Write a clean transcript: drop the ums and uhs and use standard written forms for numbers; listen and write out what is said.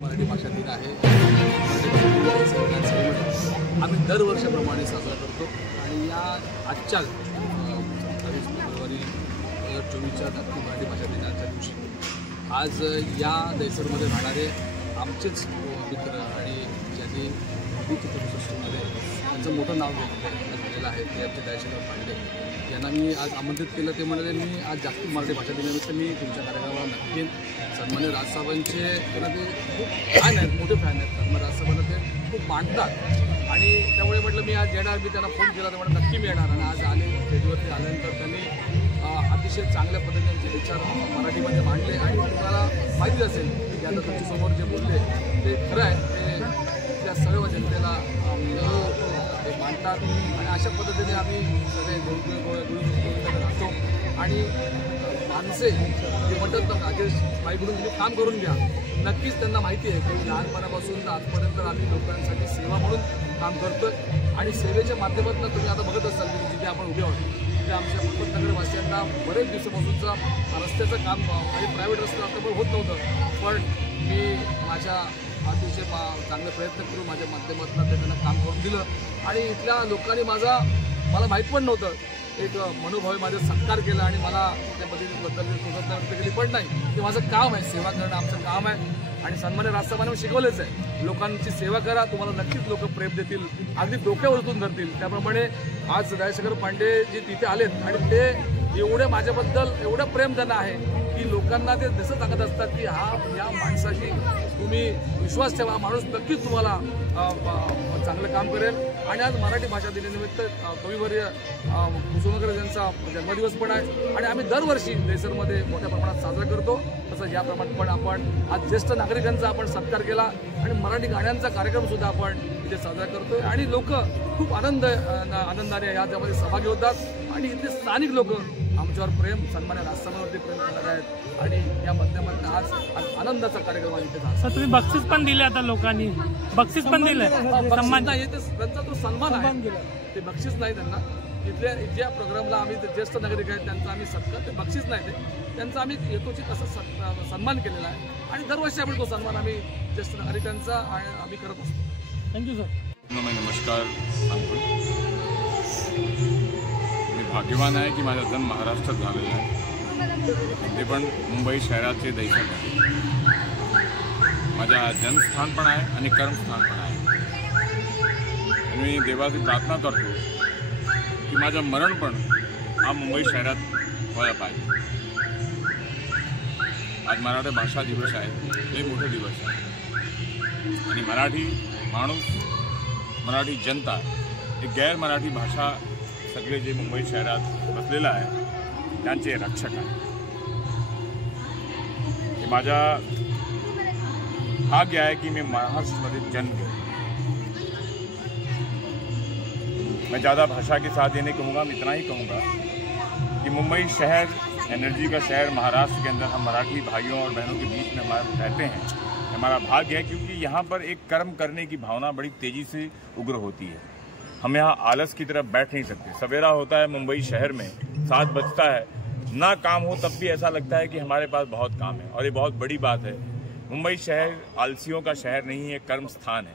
मराठी भाषा दिन आहे. आम्ही दरवर्षाप्रमाणे साजरा करतो आणि या आजच्या 27 फेब्रुवारी 2024च्या जागतिक मराठी भाषा दिनाच्या दिवशी आज या दैसरमध्ये राहणारे आमचेच मित्र आणि ज्यांनी चित्रसृष्टीमध्ये त्यांचं मोठं नाव घेतलेलं आहे ते आमचे दयाशंकर पांडे यांना मी आज आमंत्रित केलं. ते म्हणाले मी आज जागतिक मराठी भाषा दिनानिमित्त मी तुमच्या कार्यक्रमाला नक्की सन्मान्य राजसाहेबांचे त्यांना ते खूप फॅन आहेत, मोठे फॅन आहेत. सन्मान्य राजसाहेबांना ते खूप मांडतात आणि त्यामुळे म्हटलं मी आज येणार. मी त्यांना फोन केला तर म्हटलं नक्की मी येणार आणि आज आले. स्टेजवरती आल्यानंतर त्यांनी अतिशय चांगल्या पद्धतीने त्यांचे विचार मराठीमध्ये मांडले आणि तुम्हाला माहिती असेल की आता तुमच्यासमोर जे बोलले ते खरं आहे. ते त्या सर्व जनतेला ते मांडतात आणि अशा पद्धतीने आम्ही सगळे राहतो आणि माणसे जे म्हणतात ना राजेश बाईकडून तुम्ही काम करून घ्या. नक्कीच त्यांना माहिती आहे की लहानपणापासून तर आजपर्यंत आम्ही लोकांसाठी सेवा म्हणून काम करतोय आणि सेवेच्या माध्यमातून तुम्ही आता बघत असाल की जिथे आपण उभे आहोत तिथे आमच्या उपनगरवासियांना बरेच दिवसापासूनचा रस्त्याचं काम आणि प्रायव्हेट रस्ता आता होत नव्हतं, पण मी माझ्या अतिशय चांगले प्रयत्न करून माझ्या माध्यमातून त्यांना काम करून दिलं आणि इथल्या लोकांनी मला माहीत पण नव्हतं एक मनोभावे माझा सत्कार केला आणि मला त्या पद्धतीबद्दल कृतज्ञता व्यक्त केली. पण नाही, ते माझं काम आहे, सेवा करणं आमचं काम आहे आणि सन्मान्य राजसाहेबांनी शिकवलेच आहे लोकांची सेवा करा, तुम्हाला नक्कीच लोक प्रेम देतील, अगदी डोक्यावर उचलून धरतील. त्याप्रमाणे आज दयाशंकर पांडे जे तिथे आलेत आणि ते एवढे माझ्याबद्दल एवढं प्रेम त्यांना आहे की लोकांना ते जसं सांगत असतात की या माणसाशी तुम्ही विश्वास ठेवा, माणूस नक्कीच तुम्हाला चांगलं काम करेल. आणि आज मराठी भाषा दिनानिमित्त कविवर्य कुसुमाग्रज यांचा जन्मदिवस पण आहे आणि आम्ही दरवर्षी दैसरमध्ये मोठ्या प्रमाणात साजरा करतो. तसंच याप्रमाणे पण आपण आज ज्येष्ठ नागरिकांचा आपण सत्कार केला आणि मराठी गाण्यांचा कार्यक्रमसुद्धा आपण इथे साजरा करतोय आणि लोक खूप आनंदाने यामध्ये सहभागी होतात आणि इथले स्थानिक लोक आमच्यावर प्रेम सन्मान्य राजसाहेबांवरती प्रेम करणार आहेत आणि या माध्यमातून आज आनंदाचा कार्यक्रम आहे इथे झाला. तुम्ही बक्षीस पण दिले, आता लोकांनी बक्षीस पण दिले. सन्मान नाही, त्यांचा तो सन्मान आहे, ते बक्षीस नाही. त्यांना इथल्या ज्या प्रोग्रामला आम्ही ज्येष्ठ नागरिक आहेत त्यांचा आम्ही सत्कार, ते बक्षीस नाही, त्यांचा आम्ही येतोची कसं सन्मान केलेला आहे आणि दरवर्षी आपण तो सन्मान आम्ही ज्येष्ठ नागरिकांचा आम्ही करत असतो. Thank you sir. नमस्कार सांगतो. मी भाग्यवान आहे की माझा जन्म महाराष्ट्रात झालेला आहे, ते पण मुंबई शहराचे दैसर आहे. माझा जन्मस्थान पण आहे आणि कर्मस्थान पण आहे. मी देवाची प्रार्थना करतो की माझं मरण पण हा मुंबई शहरात व्हायला पाहिजे. आज मराठी भाषा दिवस आहे, हे मोठे दिवस आहे आणि मराठी माणूस, मराठी जनता, हे गैर मराठी भाषा सगळे जे मुंबई शहरात बसलेलं आहे त्यांचे रक्षक आहे. हे माझा भाग्य आहे की मी महाराष्ट्रामध्ये जन्म लिया. मैं ज़्यादा भाषा के साथ ये नहीं कहूँगा, मैं इतना ही कहूँगा कि मुंबई शहर एनर्जी का शहर, महाराष्ट्र के अंदर हम मराठी भाइयों और बहनों के बीच में हमारे रहते हैं. हमारा भाग्य है क्योंकि यहाँ पर एक कर्म करने की भावना बड़ी तेज़ी से उग्र होती है. हम यहाँ आलस की तरफ बैठ नहीं सकते. सवेरा होता है मुंबई शहर में, 7 बजता है, ना काम हो तब भी ऐसा लगता है कि हमारे पास बहुत काम है और ये बहुत बड़ी बात है. मुंबई शहर आलसियों का शहर नहीं है, कर्म स्थान है.